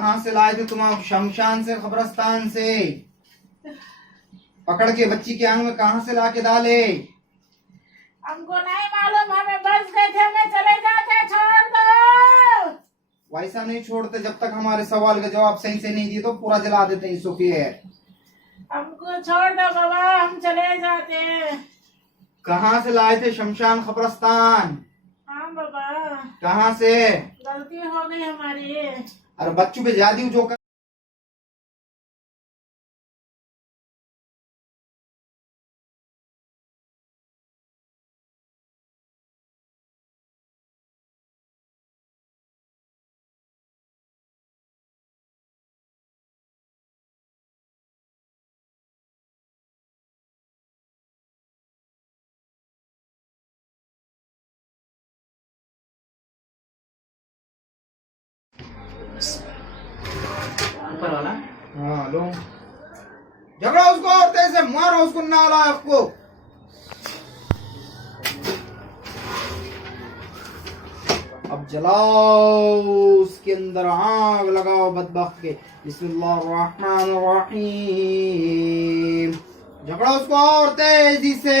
कहाँ से लाए थे तुम? आप शमशान से, कब्रिस्तान से पकड़ के बच्ची के आंग में कहाँ से ला के डाले? हमको नहीं मालूम, हमें बस गए थे, हमें चले जाते, छोड़ दो। वैसा नहीं छोड़ते, जब तक हमारे सवाल का जवाब सही से नहीं दिए तो पूरा जला देते हैं। सुखी है, हमको छोड़ दो बाबा, हम चले जाते। कहाँ से लाए थे? शमशान, कब्रिस्तान। हाँ बाबा, कहाँ से? गलती हो गई हमारी। अरे बच्चों पे जादू जो कर... ऊपर वाला। हाँ लो, झगड़ा उसको और तेज से मारो उसको, नालायक को। अब जलाओ, उसके अंदर आग लगाओ बदबख्त के। बिस्मिल्लाहिर्रहमानिर्रहीम। झगड़ा उसको और तेजी से।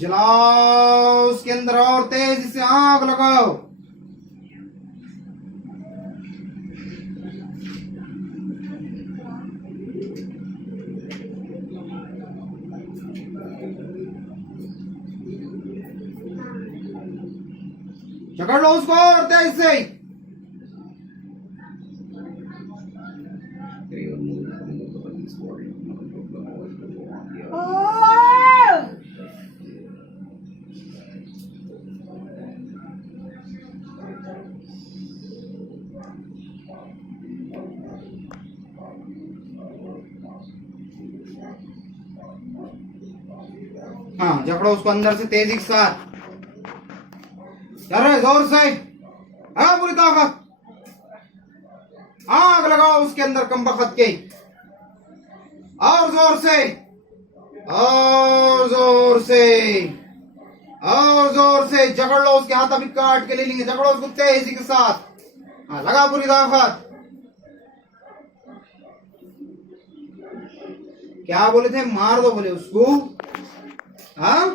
जलाओ उसके अंदर और तेजी से आग लगाओ। पकड़ लो उसको और तेज से। हाँ, जकड़ो उसको अंदर से तेजी के साथ। अरे जोर से, हाँ पूरी ताकत, आग लगाओ उसके अंदर कम बखत के, और जोर से, और जोर से, और जोर से जकड़ लो उसके हाथ, अभी काट के ले लेंगे, जकड़ो उसको तेजी के साथ। हाँ, लगा पूरी ताकत। क्या बोले थे? मार दो बोले उसको। हाँ,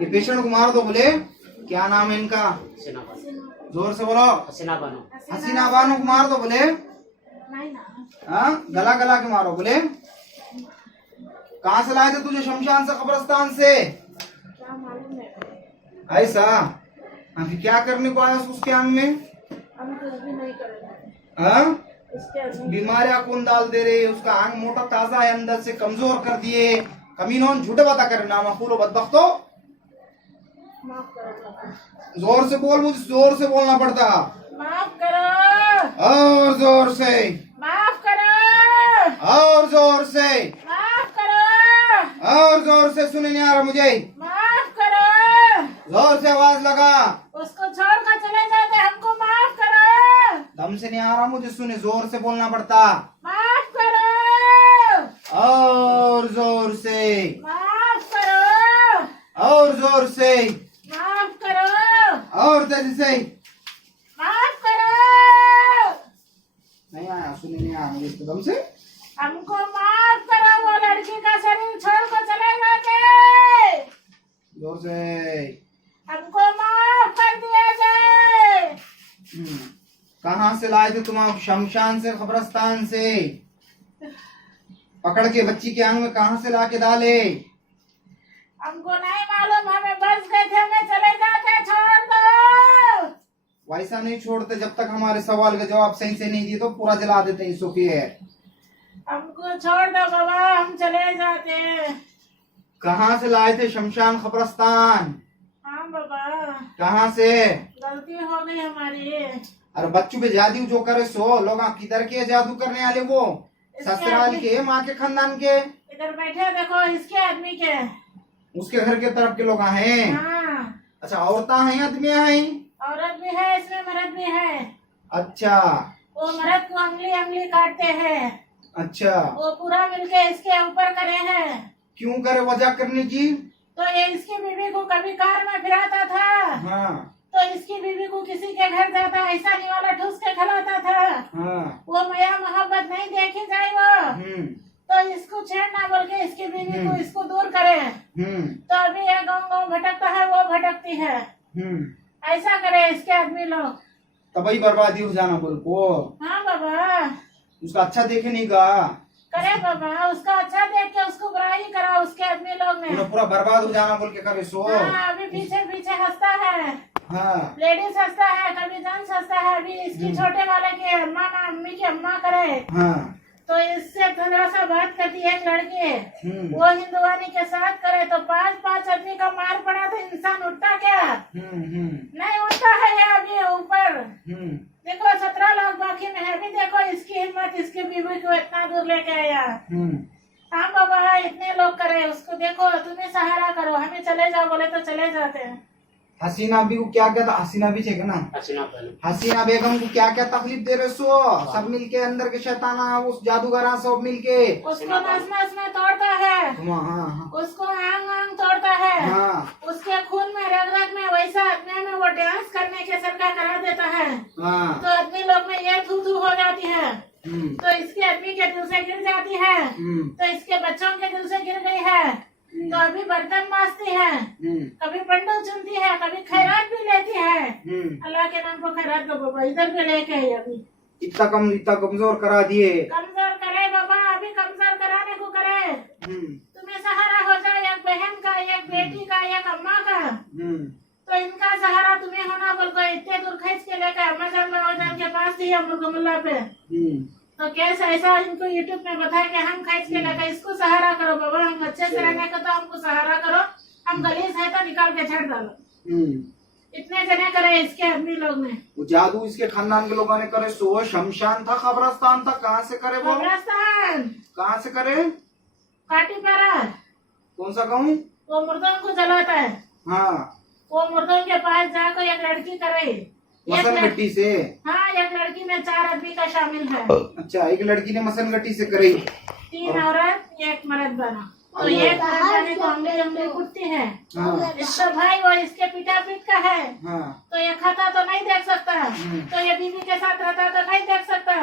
ये पेशेंट को मार दो बोले। क्या नाम है इनका? जोर से बोलो। हसीना बानो को मार दो बोले। हाँ, गला गला के मारो बोले। कहाँ से लाए थे तुझे? शमशान से, कब्रिस्तान से? ऐसा? हाँ, फिर क्या करने को आया उसके आंग में? हम कुछ भी नहीं करेंगे। हाँ, उसके बीमारियां कौन डाल दे रहे? उसका आंग मोटा ताजा है, अंदर से कमजोर कर दिए। कमीनों झूठे बात करे ना, मखूलो बदबख्तो। माफ करो। जोर से बोल, मुझे जोर से बोलना पड़ता। माफ करो। और जोर से। माफ करो। और जोर से। माफ करो। और जोर से। सुने नहीं आ रहा मुझे। माफ करो। जोर से आवाज लगा। उसको छोड़कर चले जाते, हमको माफ करो। दम से नहीं आ रहा मुझे, सुने, जोर से बोलना पड़ता। माफ करो। और जोर से। माफ करो। और जोर से। माफ करो। और तेजी से। माफ करो। नहीं आया, सुने नहीं आया मुझे इसके दम से। हमको माफ करो, वो लड़की का शरीर छोड़कर चले जाते। जोर से। हमको माफ कर दिया जाए। कहाँ से लाए थे तुम? आप शमशान से, कब्रिस्तान से पकड़ के बच्ची के आंग में कहाँ से ला के डाले? हमको नहीं मालूम, हमें बस गए थे, हमें चले जाते, छोड़ दो। वैसा नहीं छोड़ते, जब तक हमारे सवाल का जवाब सही से नहीं दिए तो पूरा जला देते हैं। सोफियर, हमको छोड़ दो बाबा, हम चले जाते। कहाँ से लाए थे? शमशान, कब्रिस्तान? हाँ बाबा, कहाँ से? गलती हो गई हमारी। अरे बच्चों पे जादू जो करे सो लोग, किधर के जादू करने वाले? वो ससुराल के, माँ के खानदान के? इधर बैठे देखो, इसके आदमी के, उसके घर के तरफ के लोग हैं। हाँ। अच्छा, औरता हैं, आदमियां हैं? औरत भी है इसमें, मर्द भी है। अच्छा। वो मर्द को अंगली अंगली काटते हैं। अच्छा। वो पूरा मिलके इसके ऊपर करे हैं। क्यों करे? वजह करने की? तो ये इसकी बीवी को कभी कार में फिराता था। हाँ। तो इसकी बीवी को किसी के घर जाता, ऐसा नहीं वाला ठूस के खिलाता था। हाँ। वो माया मोहब्बत नहीं देखी जाए वो। तो इसको छेड़ना बोल के इसकी बीवी को इसको दूर करे। तो अभी ये गाँव गाँव भटकता है, वो भटकती है। ऐसा करे इसके आदमी लोग, तभी बर्बादी हो जाना बोल को। हाँ बाबा, उसका अच्छा देखे नहीं का करे बाबा, उसका अच्छा देख के उसको बुराई करा उसके आदमी लोग ने। पूरा बर्बाद हो जाना बोल के करे सो। हाँ, अभी पीछे पीछे हंसता है। हाँ। लेडीज हंसता है, कभी जेंट्स हंसता है। अभी इसकी छोटे वाले की अम्मा ना, अम्मी की अम्मा करे। हाँ। तो इससे थोड़ा सा बात करती है एक लड़की, वो हिंदुवानी के साथ करे तो 5-5 आदमी का मार पड़ा तो इंसान उठता क्या? नहीं उठता है ये अभी ऊपर। देखो 17 लोग बाकी में है। अभी देखो इसकी हिम्मत, इसकी बीवी को इतना दूर लेके आया। हाँ बाबा, इतने लोग करे उसको, देखो तुम्हें सहारा करो, हमें चले जाओ बोले तो चले जाते हैं। हसीना भी को क्या क्या था? हसीना भी छे ना? हसीना बेगम को क्या क्या तकलीफ दे रहे सो? सब मिलके अंदर के शैताना, उस जादूगरा सब मिलके उसको नस नस में तोड़ता है। हाँ। उसको आंग आंग तोड़ता है। हाँ। उसके खून में, रग रग में, वैसा आदमी में वो डांस करने के सरकार करा देता है। हाँ। तो आदमी लोग में ये थू थू हो जाती है। तो इसके आदमी के दिल से गिर जाती है। तो इसके बच्चों के दिल से गिर गई है। तो अभी बर्तन मांजती है, कभी पंडू चुनती है, कभी खैरात भी लेती है। अल्लाह के नाम पर खैरात दो बाबा, इधर भी लेके है। अभी इतना कमजोर करा दिए। कमजोर करे बाबा, अभी कमजोर कराने को करे। तुम्हें सहारा हो जाए, एक बहन का, एक बेटी का, एक अम्मा का। तो इनका सहारा तुम्हें होना बोल को इतने दूर खींच के लेकर अम्मा के पास दिया मुल्ला पे। तो कैसे ऐसा इनको यूट्यूब में बताया कि हम खींच के लेकर इसको सहारा करो बाबा, हम अच्छे से रहने का तो हमको सहारा करो, हम गलीज है तो निकाल के छड़ डालो। इतने जने करे इसके आदमी लोग ने। वो जादू इसके खानदान के लोगों ने करे सो। शमशान था, कब्रिस्तान था, कहाँ से करे वो? कब्रिस्तान। कहाँ से करे? काटीपारा। कौन सा गाँव? वो मुर्दों को जलाता है। हाँ, वो मुर्दों के पास जाकर एक लड़की करे। मसन गट्टी से। हाँ, एक लड़की में 4 आदमी का शामिल है। अच्छा, एक लड़की ने मसन गट्टी से कराई। 3 औरत, 1 मर्द बना। तो ये जाने को अंगली कुटती है। हाँ। इसका भाई वो इसके पिता पीठ का है। हाँ। तो ये खाता तो नहीं देख सकता। तो ये बीवी के साथ रहता तो नहीं देख सकता।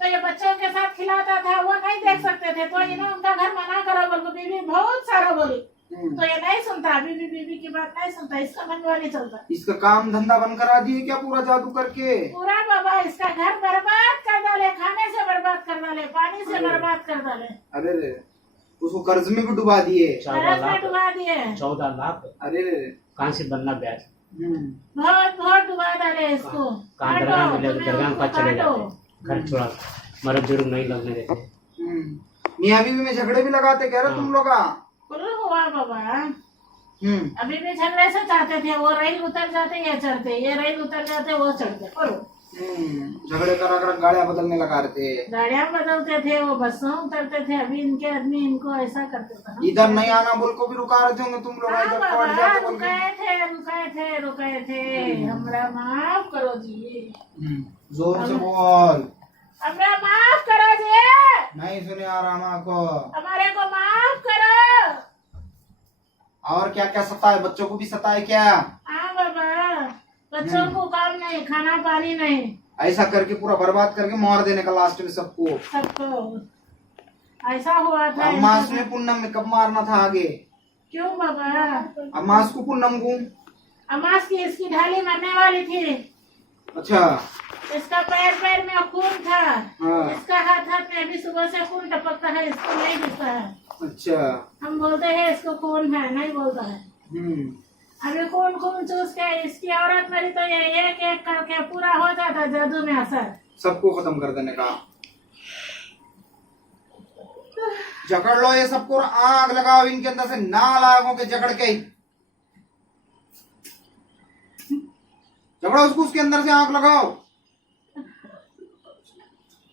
तो ये बच्चों के साथ खिलाता था, वो नहीं देख सकते थे। तो इन्होंने उनका घर मना करा बोल, बीवी बहुत सारा बोली। तो ये नहीं सुनता, बीवी की बात नहीं सुनता, इसका मनवा नहीं चलता। इसका काम धंधा बंद करा दिए क्या पूरा जादू करके? पूरा बाबा इसका घर बर्बाद कर डाले, खाने से बर्बाद कर डाले, पानी से बर्बाद कर डाले। अरे उसको कर्ज में भी डुबा दिए। 14 लाख। अरे कहाँ से बनना ब्याज? बहुत डुबा डाले इसको। दरगाह में चले जाते, घर छोड़ा, मर्द जुर्म नहीं लगने देते। मियाँ बीवी में झगड़े भी लगाते कह रहे तुम लोग? हुआ बाबा। अभी भी झगड़े से चाहते थे, वो रेल उतर जाते ये चढ़ते, ये रेल उतर जाते वो चढ़ते। झगड़े करा कर गाड़ियाँ बदलने लगा रहे थे। गाड़ियाँ बदलते थे, वो बसों उतरते थे। अभी इनके आदमी इनको ऐसा करते थे। इधर नहीं आना बोल को भी रुका रहे थे तुम लोग? रुकाए थे। हमरा माफ करो जी। जोर से बोल। हमरा माफ करो जी। नहीं सुने आ रहा को। हमारे को माफ करो। और क्या क्या सताए? बच्चों को भी सताए क्या? हाँ बाबा, बच्चों को काम नहीं, खाना पानी नहीं। ऐसा करके पूरा बर्बाद करके मार देने का लास्ट में सबको। ऐसा हुआ था। अमास में पूनम में कब मारना था आगे? क्यों बाबा? अमास को पूनम को? अमास की इसकी ढाली मरने वाली थी। अच्छा। इसका पैर में खून था। हाँ। इसका हाथ में अभी सुबह से खून टपकता है, इसको नहीं दिखता है। अच्छा। हम बोलते हैं इसको खून है, नहीं बोलता है। अभी खून चूस के इसकी औरत मरी तो ये एक करके पूरा हो जाता जादू में असर। सबको खत्म कर देने का। जकड़ लो ये सबको, आग लगाओ इनके अंदर से, नालायकों के जकड़ के जकड़ो उसको, उसके अंदर से आग लगाओ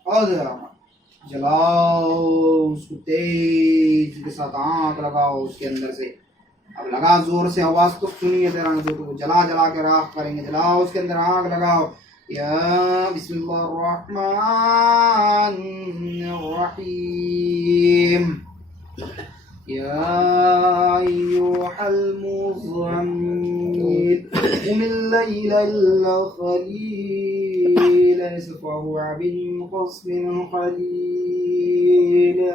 और जलाओ उसको, तेज के साथ आग लगाओ उसके अंदर से। अब लगा जोर से, आवाज तो सुनिए तेरा, तो जला जला के राख करेंगे। जलाओ उसके अंदर आग लगाओ। या बिस्मिल्लाहिर्रहमानिर्रहीम। या अय्युहल मुज़म्मिल क़ुमिल लैला इल्ला क़लीला निस्फ़हु अव इंक़ुस मिन्हु क़लीला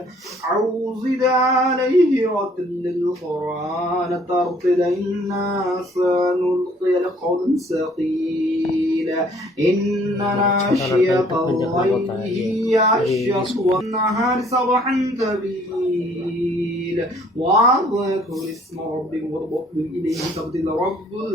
अव ज़िद अलैहि रत्तिलिल क़ुरआन तर्तीला इन्ना सनुल्क़ी क़ौलन सक़ीला इन्ना नाशियतल लैलि हिय अशक़्क़ु वन्नहारि सबहन तवीला वाज़कुर इस्म रब्बिक वरबत इलैहि तब्तिल रब्बुल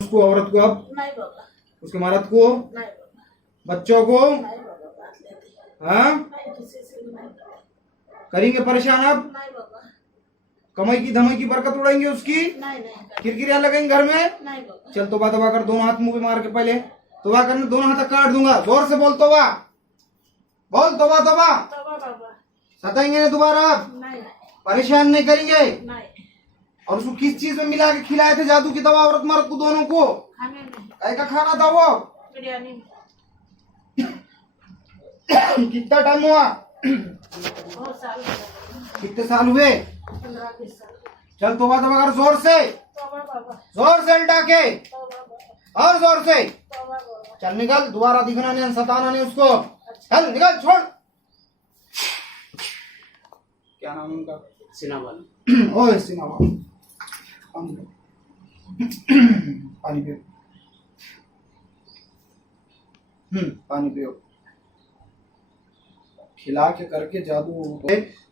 उसको औरत को अब नहीं बाबा, उसके मर्द को नहीं बाबा, बच्चों को नहीं बाबा, बात लेते हाँ नहीं, किसी से भी नहीं करेंगे परेशान अब। नहीं बाबा, कमाई की धमाई की बरकत उड़ाएंगे उसकी, नहीं किरकिरिया लगेंगे घर में। नहीं बाबा। चल तोबा तोबा कर, दोनों हाथ मुंह पे मार के पहले तोबा करना, दोनों हाथ काट दूंगा। जोर से बोल तोबा, बोल तोबा तोबा। तौबा बाबा। सताएंगे ना दोबारा आप, नहीं परेशान नहीं करेंगे। नहीं। और उसको किस चीज में मिला के खिलाए थे जादू की दवा औरत मर्द को दोनों को? खाने में काय का खाना था वो? बिरयानी में। कितना टाइम हुआ? बहुत साल हो गए। कितने साल हुए? 15-20 साल। चल तोबा तोबा कर जोर से, तौबा बाबा। जोर से उल्टा के तौबा बाबा। और जोर से। तौबा बाबा। चल निकल, दोबारा दिखना नहीं, सताना नहीं उसको। चल निकल, छोड़। क्या नाम है उनका? सिनावाल। ओए सिनावा, पानी पियो। पानी पियो। खिला के करके जादू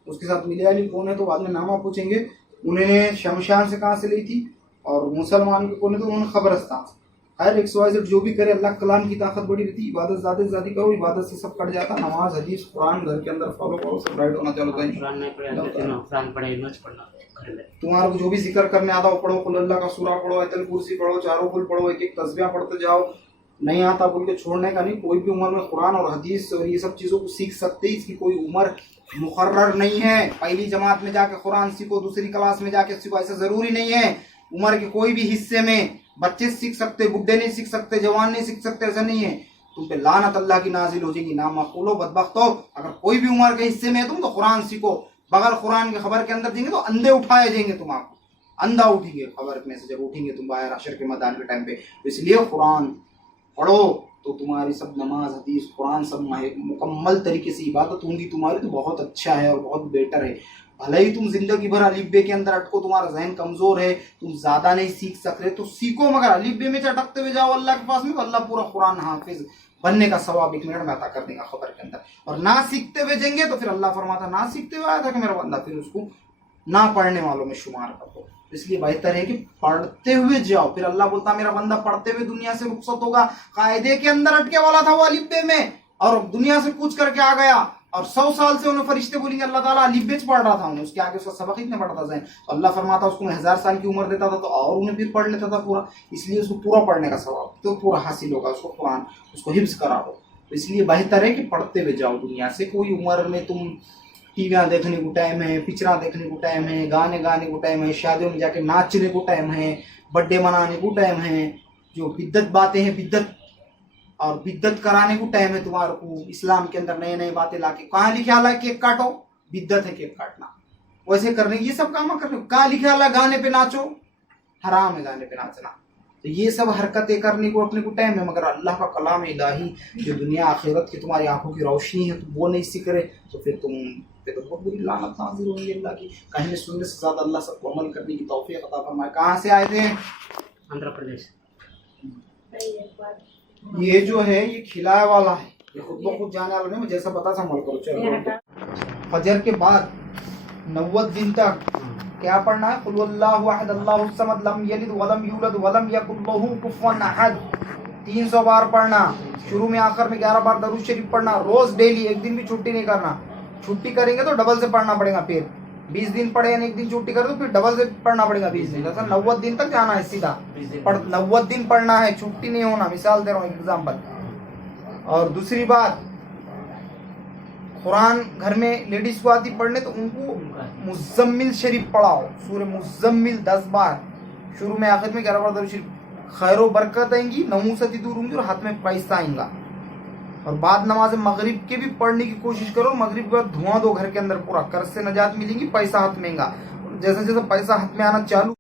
उसके साथ मिले नहीं, कौन है तो बाद में नामा पूछेंगे। उन्हें शमशान से कहाँ से ली थी, और मुसलमान के कौन है तो उन्होंने खबरस्तान से। खैर XYZ जो भी करे, अल्लाह कलाम की ताकत बड़ी रहती है। इबादत ज्यादा से ज्यादा करो, इबादत से सब कट जाता। नमाज हदीस कुरान घर के अंदर फॉलो करो, सब राइट होना चालू करें। कुरान नहीं पढ़े तो तीनों कुरान पढ़े, नमाज पढ़ना घर में। तुम्हारे को जो भी जिक्र करने आता हो पढ़ो, कुल अल्लाह का सूरा पढ़ो, आयतल कुर्सी पढ़ो, चारों कुल पढ़ो, एक एक तस्बीह पढ़ते जाओ। नहीं आता बोल के छोड़ने का नहीं। कोई भी उम्र में कुरान और हदीस और ये सब चीज़ों को सीख सकते हैं, इसकी कोई उम्र मुकर्रर नहीं है। पहली जमात में जाके कुरान सीखो, दूसरी क्लास में जाके सीखो, ऐसा जरूरी नहीं है। उम्र के कोई भी हिस्से में बच्चे सीख सकते, बुढ़े नहीं सीख सकते, जवान नहीं सीख सकते, ऐसा नहीं है। तुम पे लानत अल्लाह की नाजिल हो जाएगी, ना मकूलो बदबख्तो। अगर कोई भी उम्र के हिस्से में है तुम तो कुरान सीखो। बगैर कुरान के खबर के अंदर देंगे तो अंधे उठाए जाएंगे, तुम आपको अंधा उठेंगे खबर में से जब उठेंगे तुम बाहर हशर के मैदान के टाइम पे। तो इसलिए कुरान पढ़ो तो तुम्हारी सब नमाज हदीस कुरान सब मुकम्मल तरीके से इबादत होंगी तुम्हारी, तो बहुत अच्छा है और बहुत बेटर है। भले ही तुम जिंदगी भर अलिब्बे के अंदर अटको, तुम्हारा जहन कमजोर है, तुम ज्यादा नहीं सीख सकते तो सीखो, मगर अलिब्बे में चटकते हुए जाओ अल्लाह के पास में तो अल्लाह पूरा कुरान हाफिज बनने का सवाब 1 मिनट में अता कर देगा खबर के अंदर। और ना सीखते हुए जाएंगे तो फिर अल्लाह फरमाता, ना सीखते हुए आया था कि मेरा बंदा, फिर उसको ना पढ़ने वालों में शुमार कर दो। इसलिए बेहतर है कि पढ़ते हुए जाओ। फिर अल्लाह बोलता मेरा बंदा पढ़ते हुए दुनिया से रुखसत होगा। कायदे के अंदर अटके वाला था वो अलिब्बे में, और दुनिया से कूच करके आ गया, और 100 साल से उन्हें फरिश्ते बोलेंगे अल्लाह ताला अलिब्बे पढ़ रहा था, उन्हें उसके आगे उसका सबक इतने पढ़ता था। तो अल्लाह फरमाता उसको 1000 साल की उम्र देता था तो और उन्हें फिर पढ़ लेता था पूरा। इसलिए उसको पूरा पढ़ने का सवाब तो पूरा हासिल होगा उसको, कुरान उसको हिफ्ज करा दो। तो इसलिए बेहतर है कि पढ़ते हुए जाओ दुनिया से। कोई उम्र में तुम टीवियाँ देखने को टाइम है, पिक्चर देखने को टाइम है, गाने गाने को टाइम है, शादियों में जाके नाचने को टाइम है, बर्थडे मनाने को टाइम है, जो बिद्दत बातें हैं बिद्दत और बिद्दत कराने को टाइम है तुम्हारे को। इस्लाम के अंदर नए नए बातें लाके कहाँ लिखा है केक काटो, बिद्दत है केक काटना, वैसे करने ये सब काम करने। कहाँ लिखा है गाने पे नाचो, हराम है गाने पे नाचना। तो ये सब हरकतें करने को अपने को टाइम है, मगर अल्लाह का कलाम इलाही जो दुनिया आखिरत की तुम्हारी आंखों की रोशनी है, तो वो नहीं सीख रहे तो फिर तुम पे तो बहुत बुरी लानत नाज़िल होगी अल्लाह की। कहने सुनने से ज्यादा अल्लाह सबको अमल करने की तौफीक अता फरमाए। कहाँ से आए थे? आंध्र प्रदेश। ये जो है ये खिलाए वाला है, ये खुद ब खुद जाने वाला नहीं, जैसा पता था अमल करो। चलो फजर के बाद 90 दिन तक क्या पढ़ना है? कुल हुवल्लाहु अहद अल्लाहु समद लम यलिद वलम यूलद वलम यकुल लहू कुफुवन अहद। 300 बार पढ़ना, शुरू में आखिर में 11 बार दरूद शरीफ पढ़ना, रोज डेली, एक दिन भी छुट्टी नहीं करना। छुट्टी करेंगे तो डबल से पढ़ना पड़ेगा। फिर 20 दिन पढ़े यानी एक दिन छुट्टी करो तो फिर डबल से पढ़ना पड़ेगा 20 दिन। ऐसा 90 दिन तक जाना है सीधा, 90 दिन पढ़ना है, छुट्टी नहीं होना। मिसाल दे रहा हूँ एग्जाम्पल। और दूसरी बात, कुरान घर में लेडीज को आती पढ़ने तो उनको मुज़म्मिल शरीफ पढ़ाओ, सूरह मुज़म्मिल 10 बार, शुरू में आखिर में 11 बार दरूद शरीफ। खैर बरकत आएंगी, नमूसती दूर होंगी और हाथ में पैसा आएगा। और बाद नमाज मगरिब के भी पढ़ने की कोशिश करो। मगरिब के बाद धुआं दो घर के अंदर पूरा, कर्ज से नजात मिलेगी, पैसा हाथ में आएगा। जैसे जैसे पैसा हाथ में आना चालू